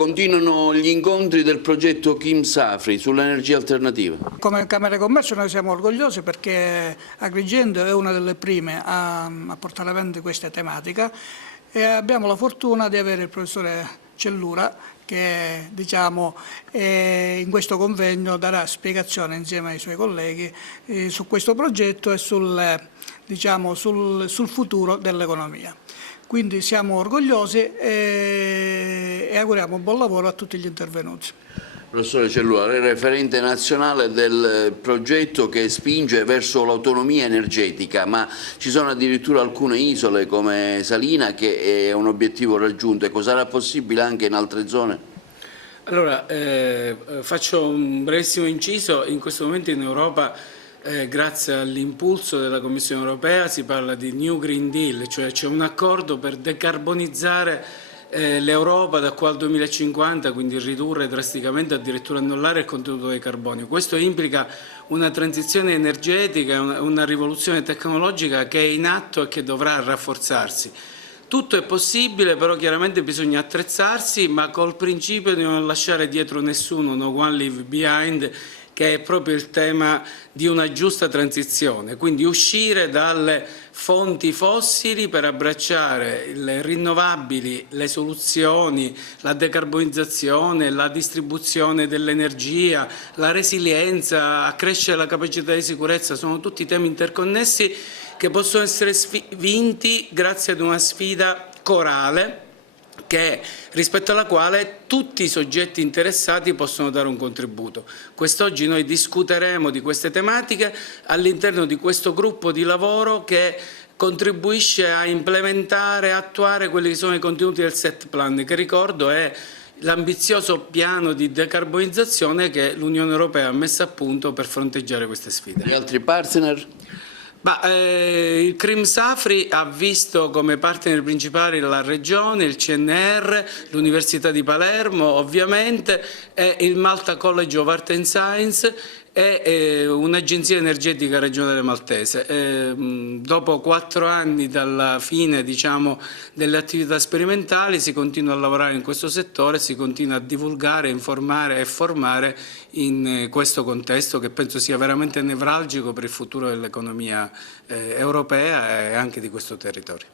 continuano gli incontri del progetto Kim Safri sull'energia alternativa. Come Camera di Commercio noi siamo orgogliosi perché Agrigento è una delle prime a portare avanti questa tematica e abbiamo la fortuna di avere il professore Cellura che in questo convegno darà spiegazione insieme ai suoi colleghi su questo progetto e sul futuro dell'economia. Quindi siamo orgogliosi e auguriamo buon lavoro a tutti gli intervenuti. Professore Cellura, è referente nazionale del progetto che spinge verso l'autonomia energetica, ma ci sono addirittura alcune isole come Salina che è un obiettivo raggiunto. Ecco, sarà possibile anche in altre zone? Allora, faccio un brevissimo inciso. In questo momento in Europa, grazie all'impulso della Commissione europea, si parla di New Green Deal, cioè c'è un accordo per decarbonizzare l'Europa da qua al 2050, quindi ridurre drasticamente, addirittura annullare il contenuto di carbonio. Questo implica una transizione energetica, una rivoluzione tecnologica che è in atto e che dovrà rafforzarsi. Tutto è possibile, però chiaramente bisogna attrezzarsi, ma col principio di non lasciare dietro nessuno, no one leave behind, che è proprio il tema di una giusta transizione, quindi uscire dalle fonti fossili per abbracciare le rinnovabili, le soluzioni, la decarbonizzazione, la distribuzione dell'energia, la resilienza, accrescere la capacità di sicurezza, sono tutti temi interconnessi che possono essere vinti grazie ad una sfida corale rispetto alla quale tutti i soggetti interessati possono dare un contributo. Quest'oggi noi discuteremo di queste tematiche all'interno di questo gruppo di lavoro che contribuisce a implementare e attuare quelli che sono i contenuti del SET Plan, che ricordo è l'ambizioso piano di decarbonizzazione che l'Unione Europea ha messo a punto per fronteggiare queste sfide. Gli altri partner? Il Kim Safri ha visto come partner principali la Regione, il CNR, l'Università di Palermo ovviamente, e il Malta College of Art and Science e un'agenzia energetica regionale maltese. Dopo 4 anni dalla fine delle attività sperimentali si continua a lavorare in questo settore, si continua a divulgare, informare e formare in questo contesto che penso sia veramente nevralgico per il futuro dell'economia europea e anche di questo territorio.